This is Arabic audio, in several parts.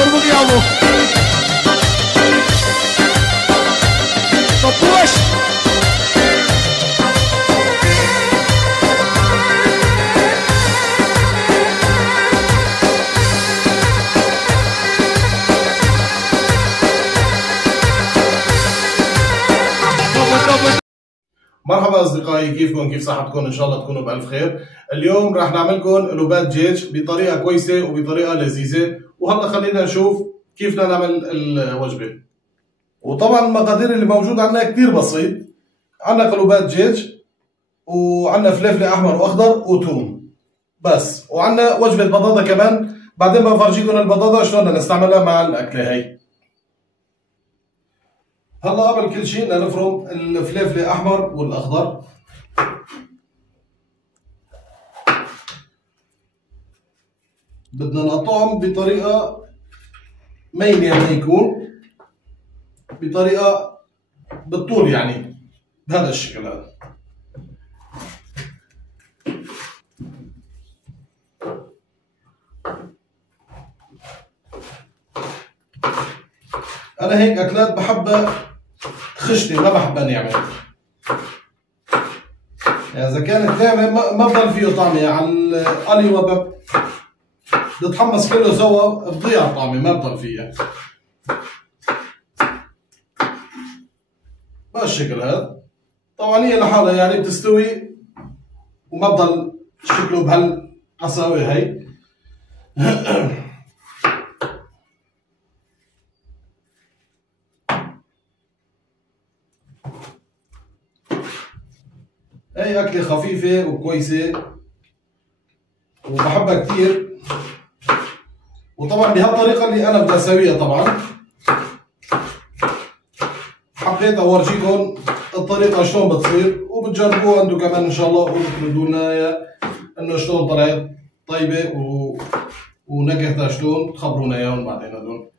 ناصر بغيابه. طبوش مرحبا اصدقائي، كيفكم؟ كيف صحتكم؟ ان شاء الله تكونوا بالف خير. اليوم راح نعمل لكم قلوبات دجاج بطريقه كويسه وبطريقه لذيذه، وهلا خلينا نشوف كيف بدنا نعمل الوجبه. وطبعا المقادير اللي موجود عندنا كثير بسيط. عندنا قلوبات دجاج، وعندنا فلفل احمر واخضر وثوم بس، وعندنا وجبه بطاطا كمان. بعدين بفرجيكم البطاطا شلون بدنا نستعملها مع الاكله هي. هلا قبل كل شيء بدنا نفرم الفلفل الاحمر والاخضر. بدنا نقطعهم بطريقه مينه، ما يكون بطريقه بالطول، يعني بهذا الشكل هذا. انا هيك اكلات بحبها خشنه، ما بحبها ناعمه. يعني اذا كانت ناعمه ما بضل فيه طعمه. على القلي بتتحمص كله سوا، بضيع الطعمه، ما بضل فيها. بهالشكل هذا. طبعا هي لحالها يعني بتستوي وما بضل شكله بهالقساوه هي. هي أكلة خفيفة وكويسة وبحبها كثير. وطبعا بهالطريقة اللي أنا بدي أسويها، طبعا حبيت أورجيكم الطريقة شلون بتصير، وبتجربوها أنتم كمان إن شاء الله، وبتردوا لنا إياها إنه شلون طلعت طيبة ونكهتها شلون، تخبرونا إياهم بعدين هدول.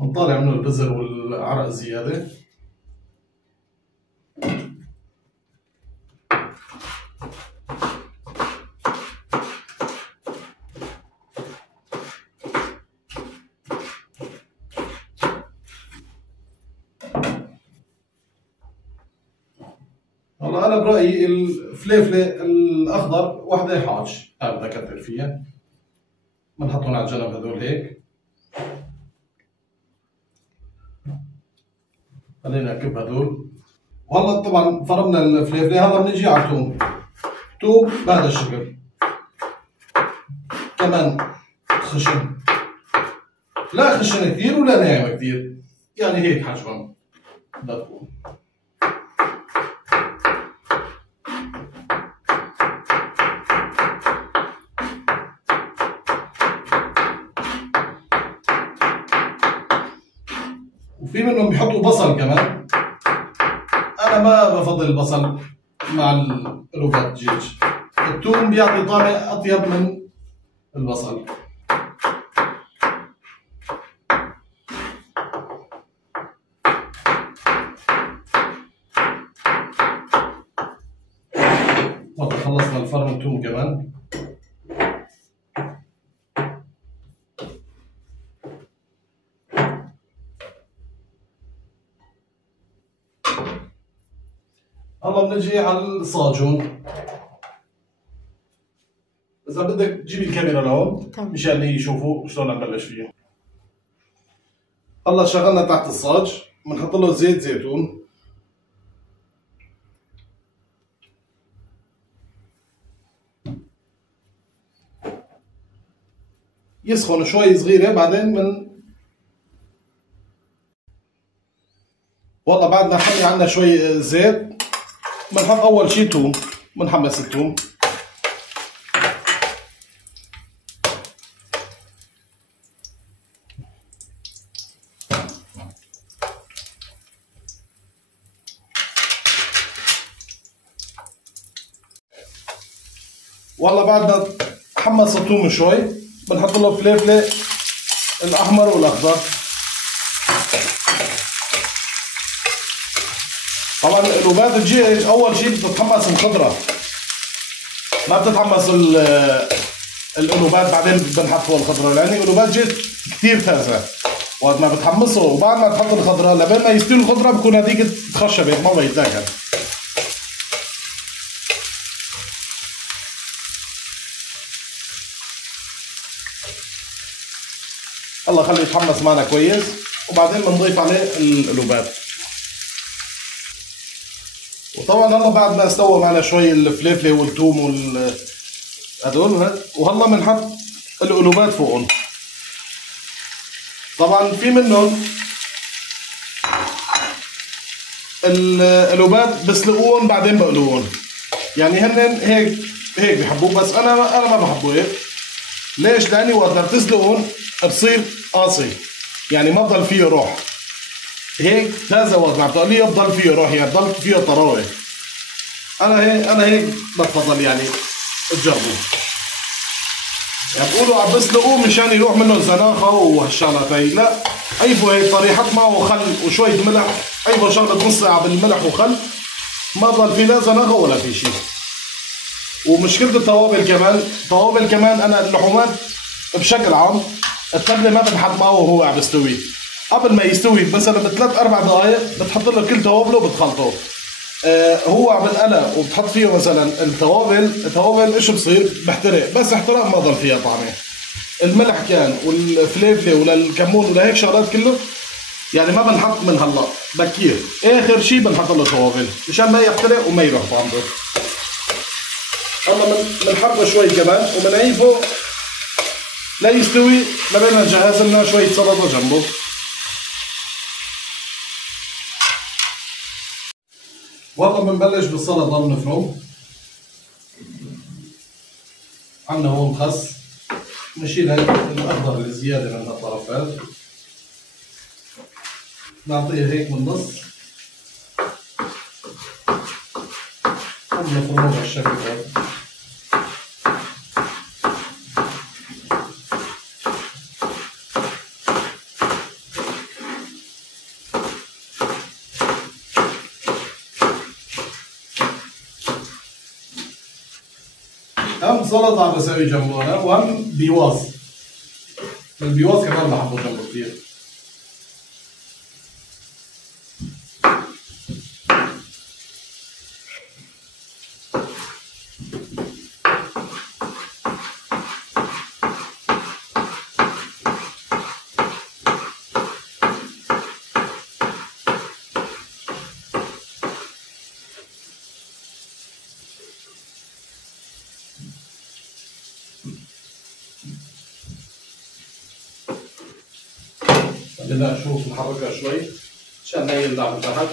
بنطالع منه البزر والعرق زيادة. هلا أنا برأيي الفليفلة الأخضر وحدة حاج، هاي بدي أكتر فيها. بنحطهم على الجنب هدول هيك. خلينا نكب هدول. وهلا طبعا فرمنا الفليفله. هلا بنجي على الثوم. ثوم بهذا الشكل كمان خشن، لا خشن كثير ولا ناعمه كثير، يعني هيك حجما بدها تكون. وفي منهم بيحطوا بصل كمان. انا ما بفضل البصل مع القلوبات الدجاج. الثوم بيعطي طعم اطيب من البصل. هلا خلصنا الفرم الثوم كمان. هلا بنجي على الصاجون. إذا بدك تجيبي الكاميرا لهون مشان يشوفوا شلون عم نبلش فيه. هلا شغلنا تحت الصاج، بنحط له زيت زيتون. يسخن شوي صغيرة، بعدين والله بعد ما حمي عنا شوي زيت بنحط اول شي توم. بنحمص التوم. والله بعد ما حمص الثوم شوي بنحط له فلفله الاحمر والاخضر. طبعا قلوبات الدجاج اول شيء بتتحمص الخضره، ما بتتحمص القلوبات بعدين بنحط فوق الخضره، لان قلوبات الدجاج كثير تازه، وقت ما بتحمصه وبعد ما تحط الخضره لبين ما يستوي الخضره بكون هذيك تخشبت ما بيتاكل. الله خليه يتحمص معنا كويس وبعدين بنضيف عليه القلوبات. وطبعا هلا بعد ما استوى معنا شوي الفلفله والثوم هدول، وهلا بنحط القلوبات فوقهم. طبعا في منهم القلوبات بسلقوهم بعدين بقلوهم، يعني هن هيك بحبوه، بس انا ما بحبه هيك. ليش؟ لاني وقت ما بتسلقهم بصير قاسي، يعني ما بضل فيه روح. هيك تازه وقت ما بتقليه بضل فيه روح، يعني بضل فيه طراوه. انا هيك بفضل يعني تجربوا. يعني بقولوا عم بسلقوه مشان يروح منه الزناخه وهالشغلات هي، لا عيبوا هيك طريحة ماء وخل وشوية ملح، عيبوا شغلة نص ساعة بالملح وخل، ما ضل في لا زناخة ولا في شيء. ومشكلة التوابل كمان انا اللحومات بشكل عام التبلة ما بنحط معه وهو عم يستوي، قبل ما يستوي مثلا بثلاث اربع دقائق بتحط له كل توابله وبتخلطه. هو عم بنقلى وبتحط فيه مثلا التوابل ايش بصير؟ بحترق، بس احتراق ما ضل فيها طعمه. الملح كان والفليفله ولا الكمون ولا هيك شغلات كله يعني ما بنحط من هلا بكير، اخر شيء بنحط له توابل مشان ما يحترق وما يروح طعمه. هلا بنحرقه شوي كمان وبنعيفه ليستوي، لبين نجهز لنا شويه سلطه جنبه. والله بنبلش بالسلطه بنفرم. عندنا هون خس، بنشيل هاي الاخضر الزياده من هالطرفات، نعطيه هيك من النص وبنفرمه بهالشكل هيك. هم سلطة عم بسوي جنبه انا، وهم بيواز. البيواز كمان بحبه جنبه كثير. خلينا نشوف نحركها شوي عشان ما يلدع من تحت.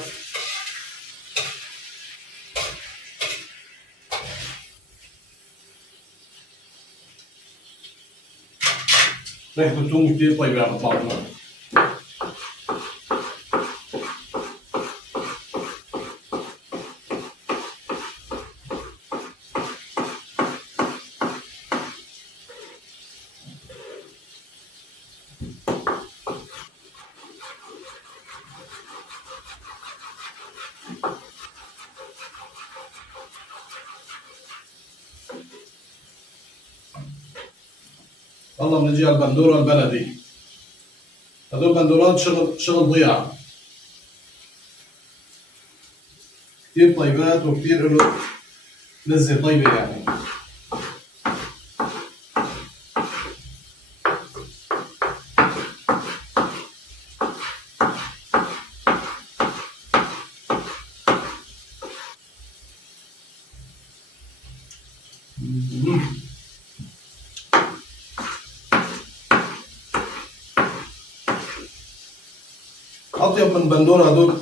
ريحة الثوم كثير طيبة عم تطلع لنا. والله بنجي على البندوره البلدي، هدول بندورات شغل ضياع، كثير طيبات وكثير له لذة طيبة يعني. اطيب من بندوره هدول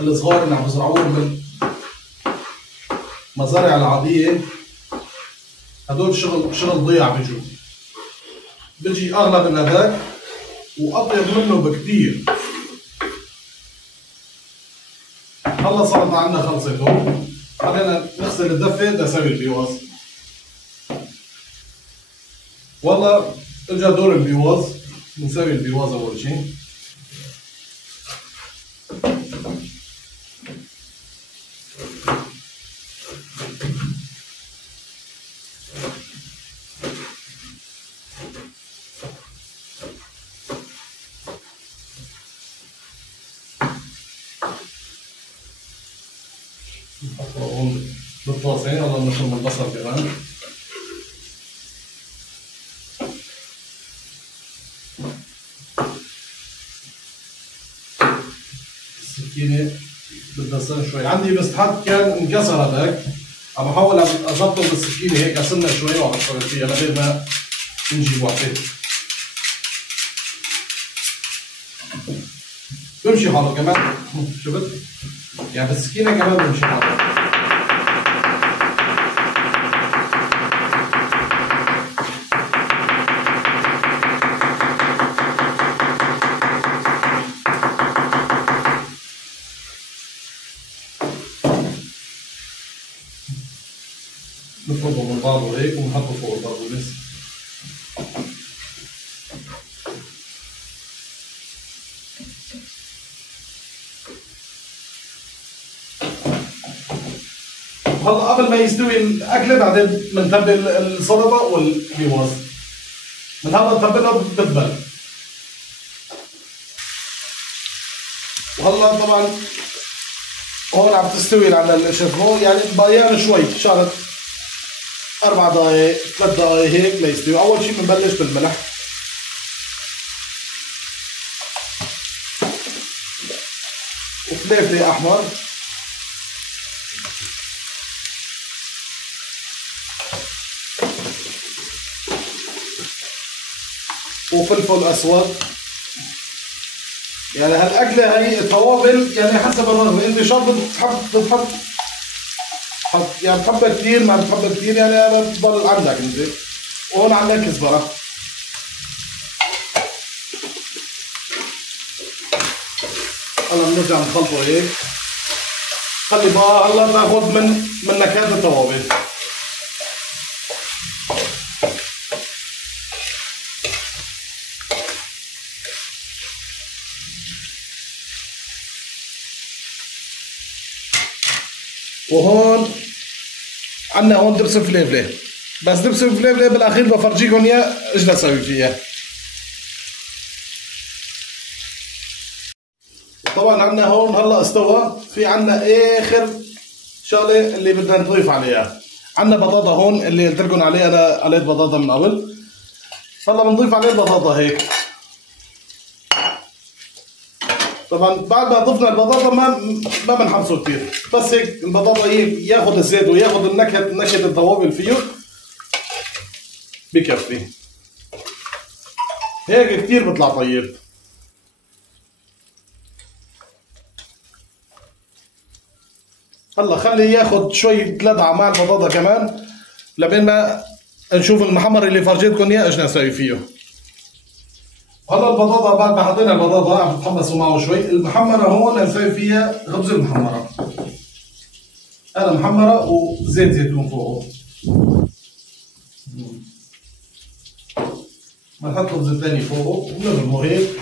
الصغار اللي عم بزرعوهم بالمزارع العاديه، هدول شغل ضياع بيجوا، بيجي اغلى من هذاك واطيب منه بكثير. هلا صارت عندنا خلصت هون، خلينا نغسل الدفه لنسوي البيواز. والله اجى دور البيواز، بنسوي البيواز اول شيء. نحطه هون بالطاسة. يلا نفرم البصل كمان. السكينة بدها تصير شوي عندي، بس حد كان انكسر هذاك، عم بحاول اظبطه بالسكينة هيك اصلنا شوي وعم بشتغل فيها لغير ما نجيب وحدة. بمشي حاله كمان، شفت؟ يعني بالسكينة كمان بمشي حاله. نفرضه من بعضه هيك ونحطه فوق البقدونس. هلا قبل ما يستوي الاكله بعدين بنتبل السلطه والبيواز. من هلا نتبلها بالدبل. وهلا طبعا هون عم تستوي عندنا الشيف، يعني باقيان شوي شغله 4 دقائق 3 دقائق هيك ليستوي. اول شيء بنبلش بالملح، وفلفل احمر، وفلفل اسود. يعني هالاكله هي التوابل يعني حسب الرغبه، انت شو بتحب يعني بتحبها كثير ما بتحبها كثير، يعني انا بضل عندك انت. وهون عندنا كزبره. هلا بنرجع نخلطه هيك. خلي بقى هلا ناخذ من نكهات التوابل. وهون عندنا هون دبس فليفله، بس دبس فليفله بالاخير بفرجيكم اياه ايش بسوي فيها. طبعا عندنا هون هلا استوى. في عندنا اخر شغله اللي بدنا نضيف عليها. عندنا بطاطا هون اللي قلت لكم عليه، انا قليت بطاطا من قبل. هلا بنضيف عليه البطاطا هيك. طبعا بعد ما ضفنا البطاطا ما بنحمصه كثير، بس هيك البطاطا ياخذ الزيت وياخذ نكهه التوابل فيه بكفي. هيك كثير بيطلع طيب. هلا خليه ياخذ شوي لدعه مع البطاطا كمان لبين ما نشوف المحمر اللي فرجيتكم اياه ايش نسوي فيه. هلا البطاطا بعد ما حطينا البطاطا عم تتحمصوا معه شوي. المحمره هون نسوي فيها خبز المحمره. انا محمره وزيت زيتون فوقه. بنحط خبز ثاني فوقه وبنرمه هيك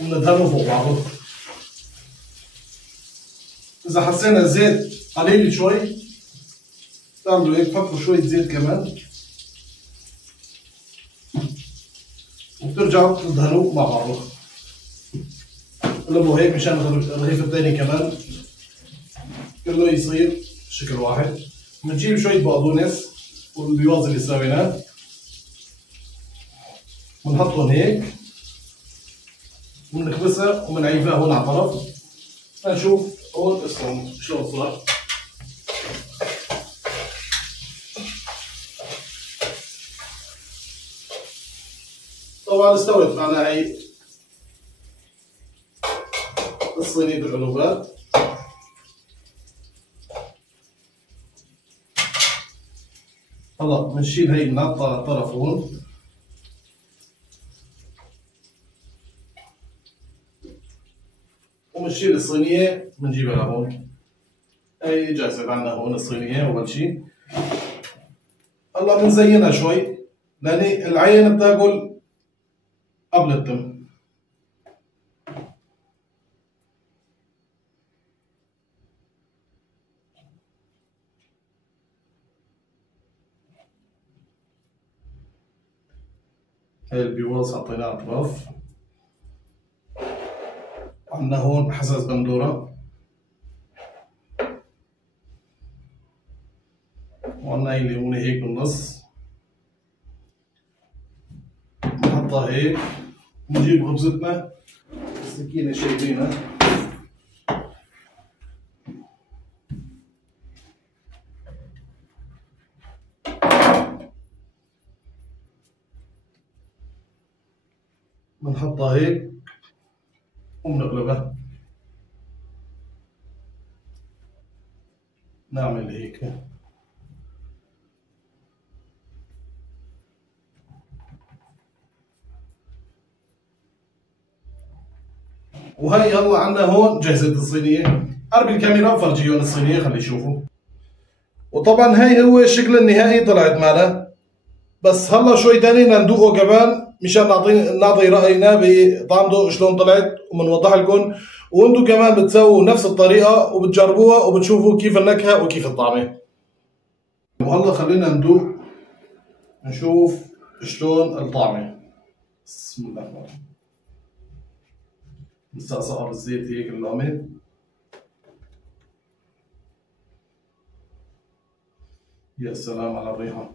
وبندهنه فوق بعضه. اذا حسينا الزيت قليل شوي بتعملوا هيك، بتحطوا شويه زيت كمان وبترجعوا تدهنوه مع بعضه. قلبوا هيك مشان الرغيف الثاني كمان كله يصير شكل واحد. بنجيب شويه بقدونس والبيواز اللي سويناه بنحطهم هيك وبنكبسها وبنعيفها هون على طرف. نشوف هون اسمه شلون صار. طبعا استوت معنا هي الصينية العلوبات. هلا بنشيل هي من الطرف هون وبنشيل الصينية بنجيبها لهون. هي جاهزة عندنا هون الصينية. أول شي هلا بنزينها شوي لأن العين بتاكل قبل التم. هاي البيواز حطيناها على الاطراف. عندنا هون حساس بندوره. وعنا هي الليمونة هيك بالنص، بنحطها هيك، بنجيب خبزتنا السكينة شايفينها، بنحطها هيك وبنقلبها، نعمل هيك وهي يلا عندنا هون جهزت الصينية. قرب الكاميرا فرجيهم الصينية خلي يشوفوا. وطبعا هي هو الشكل النهائي طلعت معنا، بس هلا شوي تاني بدنا ندوقه كمان مشان نعطي رأينا بطعمته شلون طلعت وبنوضح لكم، وانتم كمان بتسووا نفس الطريقة وبتجربوها وبتشوفوا كيف النكهة وكيف الطعمة. وهلا خلينا ندوق نشوف شلون الطعمة. بسم الله الرحمن الرحيم. نسقسقها بالزيت هيك اللقمة. يا سلام على الريحة.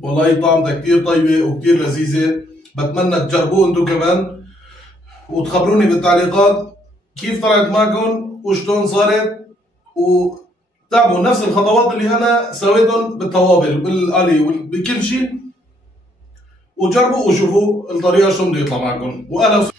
والله طعمتها كتير طيبة وكتير لذيذة، بتمنى تجربوه انتو كمان وتخبروني بالتعليقات كيف طلعت معكم وشلون صارت، وتابعوا نفس الخطوات اللي انا سويتهم بالتوابل بالقلي بكل شيء، وجربوا وشوفوا الطريقة شلون بده يطلع معكم. واهلا